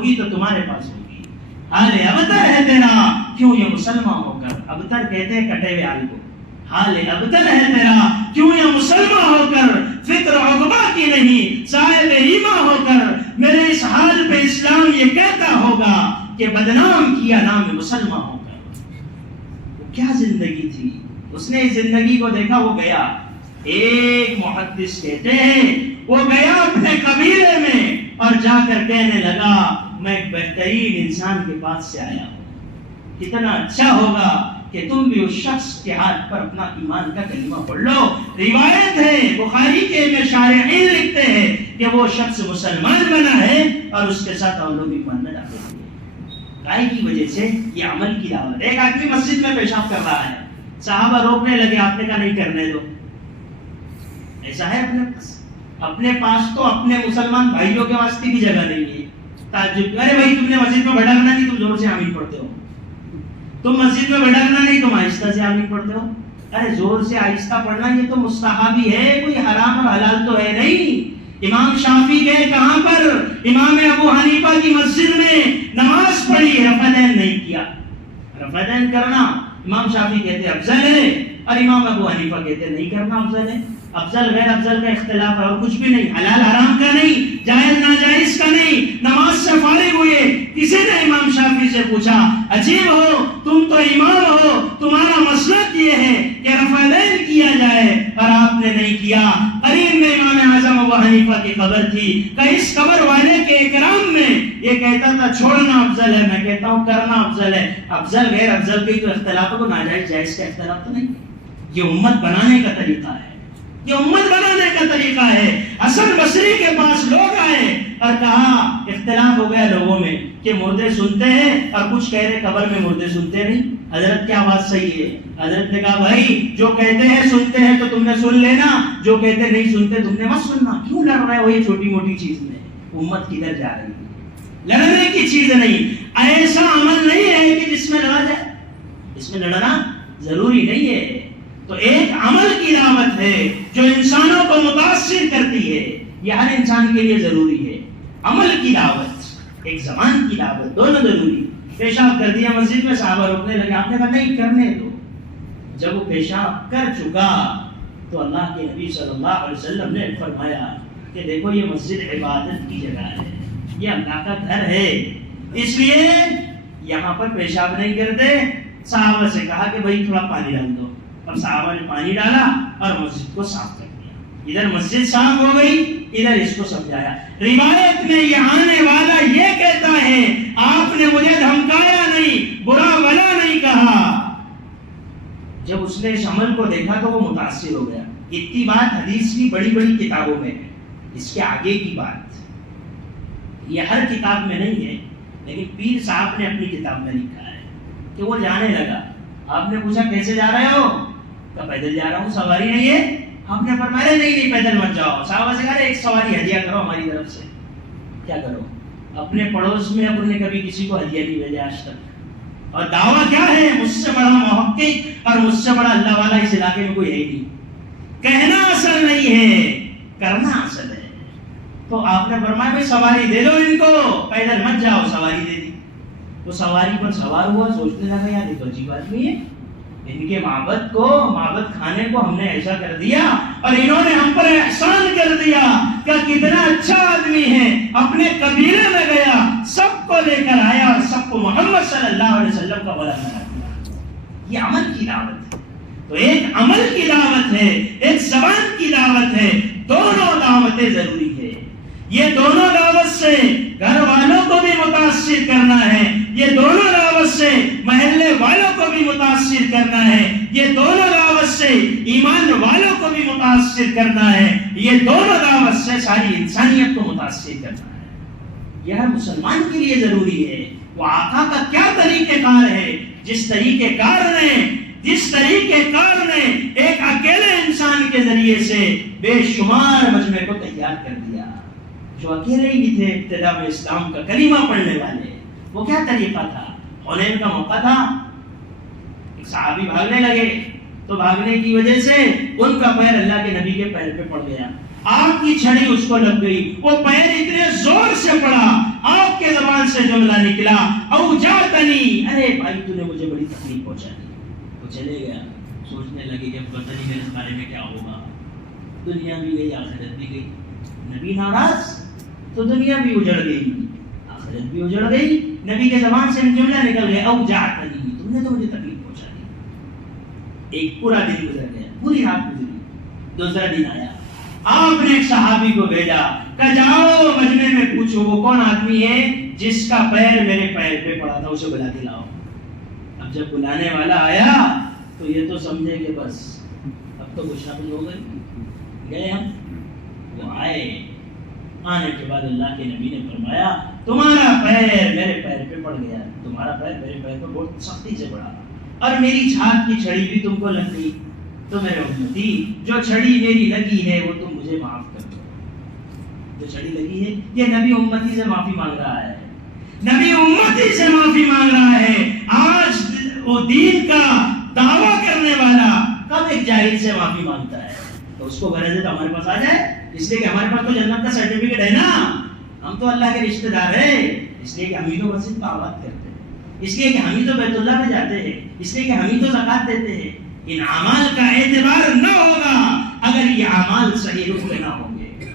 ہوگی تو تمہارے پاس ہوگی. حال ابتر ہے تیرا کیوں یہ مسلمان ہو کر, ابتر کہتے ہیں کٹے ہوئے آل کو, حال ابتر ہے تیرا کیوں یہ مسلمان ہو کر فکر عقبہ کی نہیں صاحب ایمان ہو کر میرے اس حال پہ اسلام یہ کہتا ہوگا کہ بدنام کیا نام مسلمان ہو کر. وہ کیا زندگی تھی, اس نے اس زندگی کو دیکھا, وہ گیا. ایک محدث کہتے ہیں وہ گیا اپنے قبیلے میں اور جا کر کہنے لگا میں ایک بہترین انسان کے پاس سے آیا ہوں, کتنا اچھا ہوگا کہ تم بھی اس شخص کے ہاتھ پر اپنا ایمان کا کلمہ پڑھ لو. روایت ہے بخاری کے میں شارحین لکھتے ہیں کہ وہ شخص مسلمان بنا ہے اور اس کے ساتھ اور لوگ ایمان میں داخل ہوئے. کائے کی وجہ سے یہ عمل کی دعوت. ایک آدمی مسجد میں پیشاب کر رہا ہے, صحابہ روکنے لگے, آپ نے کہا نہیں کرنے دو. ایسا ہے اپنے پاس تو اپنے مسلمان بھائیوں کے واسطے بھی جگہ نہیں ہے. تعجب, ارے بھائی تم نے مسجد میں بیٹھا کرنا نہیں, تم زور سے آمین پڑھتے ہو. تم مسجد میں بیٹھا کرنا نہیں, تم آہستہ سے آمین پڑھتے ہو. ارے زور سے آہستہ پڑھنا یہ تو مستحبی ہے, کوئی حرام اور حلال تو ہے نہیں. امام شافعی گئے کہاں پر, امام ابو حنیفہ کی مسجد میں نماز پڑھی, رفعتین نہیں کیا. رفعتین کرنا امام شافعی کہتے افضل ہے اور امام ابو حنیفہ کہتے نہیں کرنا افضل ہے. افضل غیر افضل کا اختلاف ہے اور کچھ بھی نہیں, حلال حرام کا نہیں, جائز ناجائز کا نہیں. نماز سے فارغ ہوئے, کسی نے امام شافعی سے پوچھا عجیب ہو تم تو امام ہو, تمہارا مسلک یہ ہے کہ رفعتین کیا جائے اور آپ نے نہیں کیا. قریب میں امام اعظم ابو حنیفہ کی قبر تھی, کہ اس قبر والے کے اکرام میں یہ کہتا تھا چھوڑنا افضل ہے, میں کہتا ہوں کرنا افضل ہے. افضل غیر افضل کے تو اختلاف ہے, تو ناجائز جائز کا اختلاف تو نہیں. یہ امت بنانے کا طریقہ ہے, یہ امت بنانے کا طریقہ ہے. حسن بصری کے پاس لوگ آئے اور کہا اختلاف ہو گیا لوگوں میں کہ مردے سنتے ہیں اور کچھ کہہ رہے قبر میں مردے سنتے نہیں. حضرت کیا بات صحیح ہے؟ حضرت نے کہا بھائی جو کہتے ہیں سنتے ہیں تو تم نے سن لینا, جو کہتے نہیں سنتے تم نے مت سننا. کیوں لڑ رہے ہو یہ چھوٹی موٹی چیز میں؟ امت کدھر جا رہی ہے؟ لڑنے کی چیز نہیں. ایسا عمل نہیں ہے کہ جس میں لڑا جائے, اس میں لڑنا ضروری نہیں ہے. تو ایک عمل کی دعوت ہے جو انسانوں کو متاثر کرتی ہے, یہ ہر انسان کے لیے ضروری ہے. عمل کی دعوت ایک زبان کی دعوت, دونوں ضروری. پیشاب کر دیا مسجد میں, صحابہ روکنے لگے, آپ نے کہا نہیں کرنے دو. جب وہ پیشاب کر چکا تو اللہ کے نبی صلی اللہ علیہ وسلم نے فرمایا کہ دیکھو یہ مسجد عبادت کی جگہ ہے, یہ اللہ کا گھر ہے, اس لیے یہاں پر پیشاب نہیں کرتے. صحابہ سے کہا کہ بھائی تھوڑا پانی ڈال دو. اب صحابہ نے پانی ڈالا اور مسجد کو صاف کر دیا. ادھر مسجد صاف ہو گئی, ادھر اس کو سمجھایا. روایت میں یہ آنے والا یہ کہتا ہے آپ نے مجھے دھمکایا نہیں, برا بھلا نہیں کہا. جب اس نے اس عمل کو دیکھا تو وہ متاثر ہو گیا. اتنی بات حدیث کی بڑی بڑی کتابوں میں ہے, اس کے آگے کی بات یہ ہر کتاب میں نہیں ہے, لیکن پیر صاحب نے اپنی کتاب میں لکھا ہے کہ وہ جانے لگا. آپ نے پوچھا کیسے جا رہے ہو؟ کہ پیدل جا رہا ہوں, سواری نہیں ہے. آپ نے فرمایا نہیں پیدل مت جاؤ. صحابہ سے کہا ایک سواری ہدیہ کرو ہماری طرف سے. کیا کرو؟ اپنے پڑوس میں اپنے کبھی کسی کو ہدیہ نہیں بھیجا آج تک. اور دعویٰ کیا ہے, مجھ سے بڑا محقق اور مجھ سے بڑا اللہ والا اس علاقے میں کوئی ہے ہی نہیں. کہنا اصل نہیں ہے, کرنا اصل ہے. تو آپ نے فرمایا بھائی سواری دے دو ان کو, پیدل مت جاؤ. سواری دے دی. تو سواری پر سوار ہوا, سوچنے لگا یار یہ تو عجیب آدمی ہے, ان کے معبد کو, معبد کھانے کو ہم نے ایسا کر دیا اور انہوں نے ہم پر احسان کر دیا کہ کتنا اچھا آدمی ہے. اپنے قبیلے میں گیا, سب کو لے کر آیا اور سب کو محمد صلی اللہ علیہ وسلم کا غلام بنا دیا. یہ عمل کی دعوت ہے. تو ایک عمل کی دعوت ہے, ایک زبان کی دعوت ہے. دونوں دعوتیں ضروری ہے. یہ دونوں دعوت سے گھر والوں کو بھی متاثر کرنا ہے, یہ دونوں دعوت سے محلے والوں کو بھی متاثر کرنا ہے, یہ دونوں دعوت سے ایمان والوں کو بھی متاثر کرنا ہے, یہ دونوں دعوت سے ساری انسانیت کو متاثر کرنا ہے. یہ ہر مسلمان کے لیے ضروری ہے. وہ آقا کا کیا طریقہ کار ہے, جس طریقے کار نے ایک اکیلے انسان کے ذریعے سے بے شمار مجمع کو تیار کر دیا, جو اکیلے ہی تھے ابتدا میں اسلام کا کلمہ پڑھنے والے. وہ کیا طریقہ تھا؟ حنین کا موقع تھا, ایک صحابی بھاگنے لگے تو بھاگنے کی وجہ سے ان کا پیر اللہ کے نبی کے پیر پہ پڑ گیا. آگ کی چھڑی اس کو لگ گئی, وہ پیر اتنے زور سے پڑا آپ کے زبان سے جملہ نکلا اوجعتنی، ارے بھائی تو نے مجھے بڑی تکلیف پہنچا دی. وہ چلے گیا. سوچنے لگے کہ پتہ نہیں میرے بارے میں کیا ہوگا. دنیا بھی گئی آخرت بھی گئی. نبی ناراض تو دنیا بھی اجڑ گئی آخرت بھی اجڑ گئی. نبی کے زبان سے جملہ نکل گیا اوجعتنی، تم نے تو مجھے تکلیف پہنچا دی. ایک پورا دن گزر گیا، پوری رات گزری. دوسرا دن آیا، آپ نے ایک صحابی کو بھیجا کہ جاؤ مجمع میں پوچھو وہ کون آدمی ہے جس کا پیر میرے پیر پہ پڑا تھا، اسے بلا کے لاؤ. اب جب بلانے والا آیا تو یہ تو سمجھے کہ بس اب تو کچھ نہ کچھ ہو گئی. گئے ہم، وہ آئے. آنے کے بعد اللہ کے نبی نے فرمایا تمہارا پیر میرے پیر پہ پڑ گیا، تمہارا پیر میرے پیر پہ بہت سختی سے پڑا اور میری چھات کی چھڑی بھی تم کو لگ گئی. تو میرے امتی جو چھڑی میری لگی ہے وہ تم مجھے معاف کر دو. جو چھڑی لگی ہے، یہ نبی امتی سے معافی مانگ رہا ہے. نبی امتی سے معافی مانگ رہا ہے. آج وہ دین کا دعویٰ کرنے والا کب ایک جاہل سے معافی مانگتا ہے؟ تو اس کو غرض ہے تو ہمارے پاس آ جائے، اس لیے کہ ہمارے پاس تو جنت کا سرٹیفکیٹ ہے نا. ہم تو اللہ کے رشتہ دار ہیں، اس لیے کہ ہم ہی تو مسجد کا آباد کرتے ہیں، اس لیے کہ ہم ہی تو بیت اللہ میں جاتے ہیں، اس لیے کہ ہم ہی تو زکات دیتے ہیں. ان اعمال کا اعتبار نہ ہوگا اگر یہ اعمال صحیح روح میں نہ ہوں گے.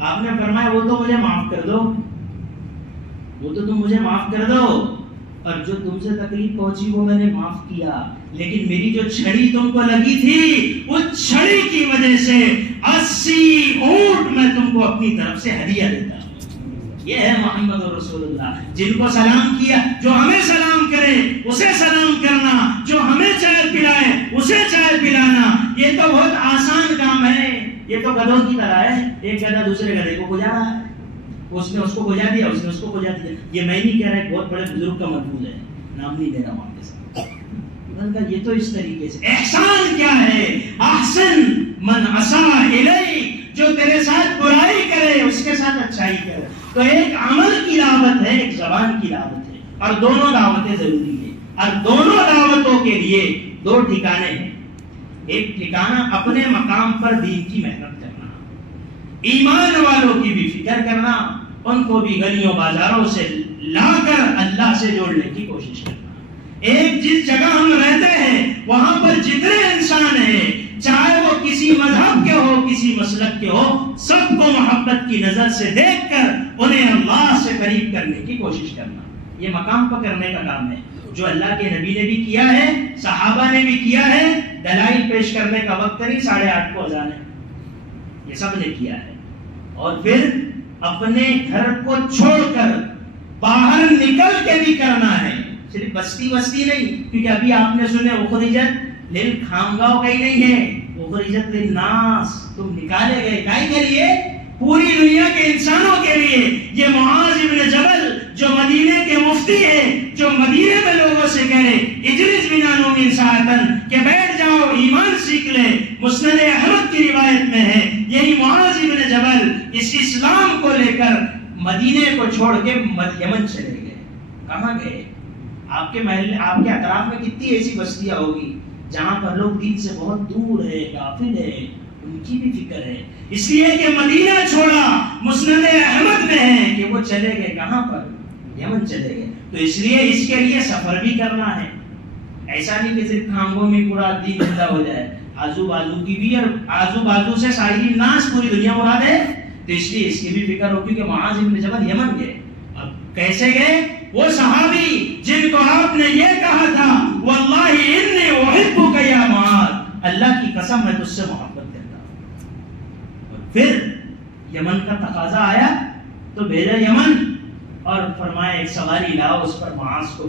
آپ نے فرمایا وہ تو مجھے معاف کر دو، وہ تو تم مجھے معاف کر دو، اور جو تم سے تکلیف پہنچی وہ میں نے معاف کیا، لیکن میری جو چھڑی تم کو لگی تھی اس چھڑی کی وجہ سے 80 اونٹ میں تم کو اپنی طرف سے ہدیہ دیتا ہوں. یہ ہے محمد رسول اللہ. جن کو سلام کیا، جو ہمیں سلام کرے اسے سلام کرنا، جو ہمیں چائے پلائے اسے چائے پلانا. یہ تو بہت آسان کام ہے. یہ تو گدھوں کی طرح ہے، ایک گدھا دوسرے گدھے کو گھجا رہا ہے، اس نے اس کو گھجا دیا، اس نے اس کو گھجا دیا. یہ میں نہیں کہہ رہا، ایک بہت بڑے بزرگ کا مفہوم ہے، نام نہیں لے رہا ہوں آپ کے ساتھ. یہ تو اس طریقے سے احسان کیا ہے؟ احسن من اساء الیک، جو تیرے ساتھ برائی کرے اس کے ساتھ اچھائی کرے. تو ایک عمل کی دعوت ہے، ایک زبان کی دعوت ہے، اور دونوں دعوتیں ضروری ہیں. اور دونوں دعوتوں کے لیے دو ٹھکانے ہیں. ایک ٹھکانہ اپنے مقام پر دین کی محنت کرنا، ایمان والوں کی بھی فکر کرنا، ان کو بھی گلیوں بازاروں سے لا کر اللہ سے جوڑنے کی کوشش کرنا. ایک جس جگہ ہم رہتے ہیں وہاں پر جتنے انسان ہیں، چاہے وہ کسی مذہب کے ہو کسی مسلک کے ہو، سب کو محبت کی نظر سے دیکھ کر انہیں اللہ سے قریب کرنے کی کوشش کرنا. یہ مقام پر کرنے کا کام ہے جو اللہ کے نبی نے بھی کیا ہے، صحابہ نے بھی کیا ہے. دلائل پیش کرنے کا وقت نہیں، 8:30 کو اذان ہے، یہ سب نے کیا ہے. اور پھر اپنے گھر کو چھوڑ کر باہر نکل کے بھی کرنا ہے، صرف بستی نہیں. کیونکہ ابھی آپ نے سنے اخرجت للخامگاؤ کہیں نہیں ہے، اخرجت للناس. تم نکالے گئے کائی کے لیے؟ پوری دنیا کے انسانوں کے لیے. یہ معاذ ابن جبل جو مدینے کے مفتی ہے، جو مدینے میں لوگوں سے کہہ رہے اجلس بنا نومن ساعتن، کہ بیٹھ جاؤ ایمان سیکھ لے. مسند احمد کی روایت میں ہے یہی معاذ ابن جبل اس اسلام کو لے کر مدینے کو چھوڑ کے یمن چلے گئے. کہاں گئے؟ آپ کے محلے، آپ کے اطراف میں کتنی ایسی بستیاں ہوگی جہاں پر لوگ دین سے بہت دور ہے، غافل ہے، ان کی بھی فکر ہے. اس لیے کہ مدینہ چھوڑا مسند احمد میں ہے کہ وہ چلے گئے کہاں پر؟ یمن چلے گئے. تو اس لیے اس کے لیے سفر بھی کرنا ہے. ایسا نہیں کہ صرف کھانگوں میں پورا دین زندہ ہو جائے، آزو بازو کی بھی، اور آزو بازو سے ساری ناس پوری دنیا مراد ہے. تو اس لیے اس کی بھی فکر ہوگی کہ معاذ بن جبل یمن گئے. اب کیسے گئے؟ وہ صحابی جن کو آپ نے یہ کہا تھا واللہ انی احبک یا معاذ، اللہ کی قسم میں تجھ سے محبت کرتا ہوں. اور پھر یمن کا تقاضا آیا تو بھیجا یمن، اور فرمایا ایک سواری لاؤ، اس پر معاذ کو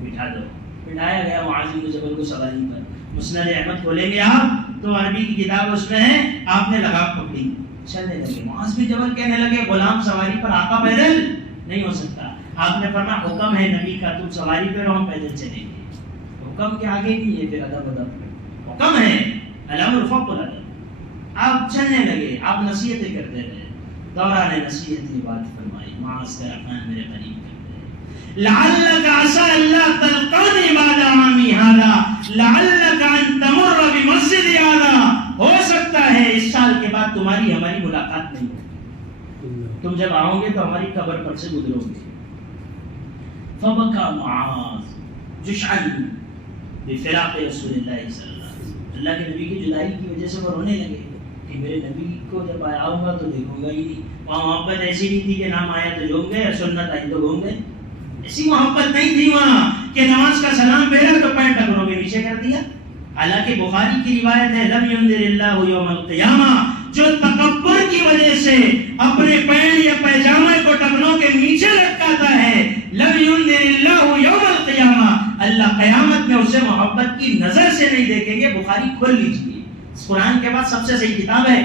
بٹھا دو. بٹھایا گیا معاذ بن جبل کو سواری پر. مسند احمد کھولیں گے آپ تو عربی کی کتاب اس میں ہے، آپ نے لگام پکڑی، چلنے لگے. معاذ بن جبل کہنے لگے غلام سواری پر، آقا پیدل نہیں ہو سکتا. آپ نے فرمایا حکم ہے نبی کا، تم سواری پہ رہو، ہم پیدل چلیں گے. حکم کے آگے نہیں ہے پھر ادب، حکم ہے الامر فوق الادب. آپ چلنے لگے، آپ نصیحتیں کرتے رہے. دوران نصیحت یہ بات فرمائی، معاذ کا رحمان میرے قریب کرتے رہے. لعلک عسى اللہ تلقانی بعد عامی ھذا، لعلک ان تمر بمسجد ھذا، ہو سکتا ہے اس سال کے بعد تمہاری ہماری ملاقات نہیں ہو. تم جب آؤ گے تو ہماری قبر پر سے گزرو گے. فبکا معاذ جشعن بفراق رسول اللہ صلی اللہ علیہ وسلم. اللہ کے نبی کی جدائی کی وجہ سے وہ رونے لگے کہ میرے نبی کو جب آؤں گا تو دیکھوں گا ہی نہیں. وہاں محبت ایسی نہیں تھی کہ نام آیا تو جھوم گئے اور سنت آئی تو گھوم گئے. ایسی محبت نہیں تھی وہاں کہ نماز کا سلام پھیرا تو پینٹ ٹکروں کے نیچے کر دیا. حالانکہ بخاری کی روایت ہے لم ينذر اللہ یوم القیامہ، جو تکبر کی وجہ سے اپنے پینٹ یا پیجامے کو ٹکنوں کے نیچے لٹکاتا ہے، لم ينذر اللہ یوم القیامہ، اللہ قیامت میں اسے محبت کی نظر سے نہیں دیکھیں گے. بخاری کھول لیجیے، قرآن کے بعد سب سے صحیح کتاب ہے.